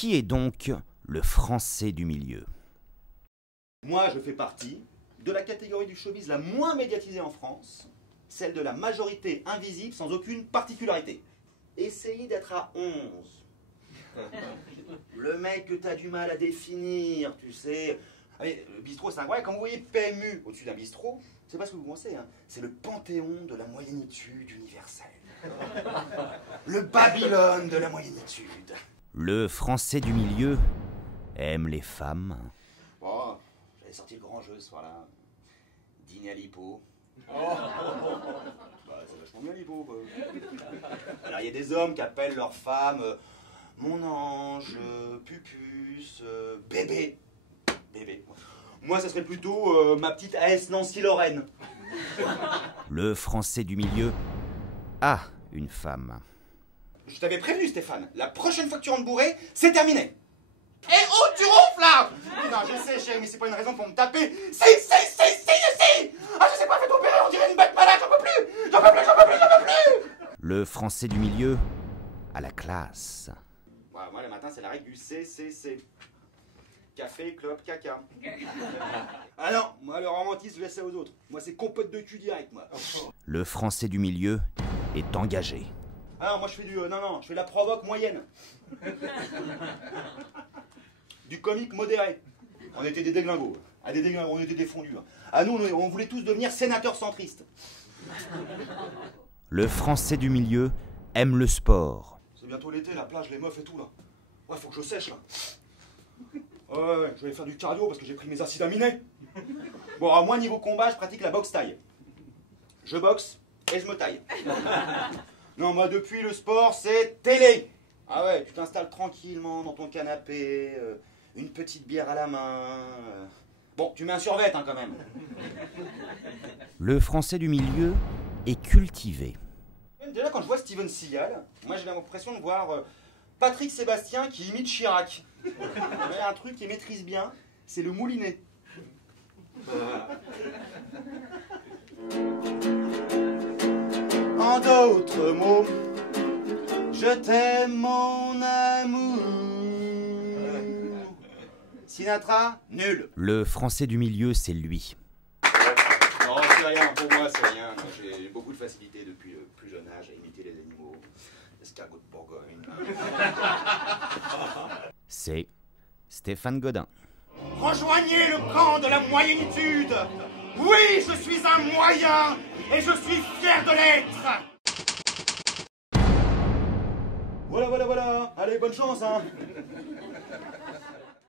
Qui est donc le Français du milieu? Moi, je fais partie de la catégorie du showbiz la moins médiatisée en France, celle de la majorité invisible sans aucune particularité. Essayez d'être à 11. Le mec que t'as du mal à définir, tu sais. Allez, le bistrot, c'est incroyable. Quand vous voyez PMU au-dessus d'un bistrot, c'est pas ce que vous pensez, hein. C'est le panthéon de la moyennitude universelle. Le Babylone de la moyennitude. Le Français du milieu aime les femmes. Bon, j'avais sorti le grand jeu ce soir-là. Dîner à l'hippo. Bah, c'est vachement bien l'hippo, quoi. Alors, il y a des hommes qui appellent leur femme mon ange, pupus, bébé. Bébé. Moi, ça serait plutôt ma petite AS Nancy-Lorraine. Le Français du milieu a une femme. Je t'avais prévenu, Stéphane. La prochaine fois que tu rentres bourré, c'est terminé. Eh oh, tu ronfles là! Non, je sais, chérie, mais c'est pas une raison pour me taper. Si! Ah, je sais pas, faites opérer, on dirait une bête malade, j'en peux plus! J'en peux plus! Le Français du milieu a la classe. Ouais, moi, le matin, c'est la règle du CCC. Café, clope, caca. Ah non, moi, le romantisme, je laisse ça aux autres. Moi, c'est compote de cul direct, moi. Le Français du milieu est engagé. Ah non, moi, je fais je fais de la provoque moyenne. Du comique modéré. On était des déglingos. Ah, des déglingos, on était des fondus. Ah, nous, on voulait tous devenir sénateurs centristes. Le Français du milieu aime le sport. C'est bientôt l'été, la plage, les meufs et tout, là. Ouais, faut que je sèche, là. Ouais, je vais aller faire du cardio parce que j'ai pris mes acides aminés. Bon, à moi, niveau combat, je pratique la boxe taille. Je boxe et je me taille. Non, moi, depuis le sport, c'est télé. Ah ouais, tu t'installes tranquillement dans ton canapé, une petite bière à la main. Bon, tu mets un survêt, hein, quand même. Le Français du milieu est cultivé. Déjà, quand je vois Steven Seagal, moi, j'ai l'impression de voir Patrick Sébastien qui imite Chirac. Il y a un truc qu'il maîtrise bien, c'est le moulinet. En d'autres mots, je t'aime mon amour. Sinatra, nul. Le Français du milieu, c'est lui. Non, c'est rien, pour moi c'est rien. J'ai beaucoup de facilité depuis le plus jeune âge à imiter les animaux. Escargot de Bourgogne. C'est Stéphane Godin. Rejoignez le camp de la moyennitude. Oui, je suis un moyen et je suis fier de l'être. Voilà. Allez, bonne chance, hein.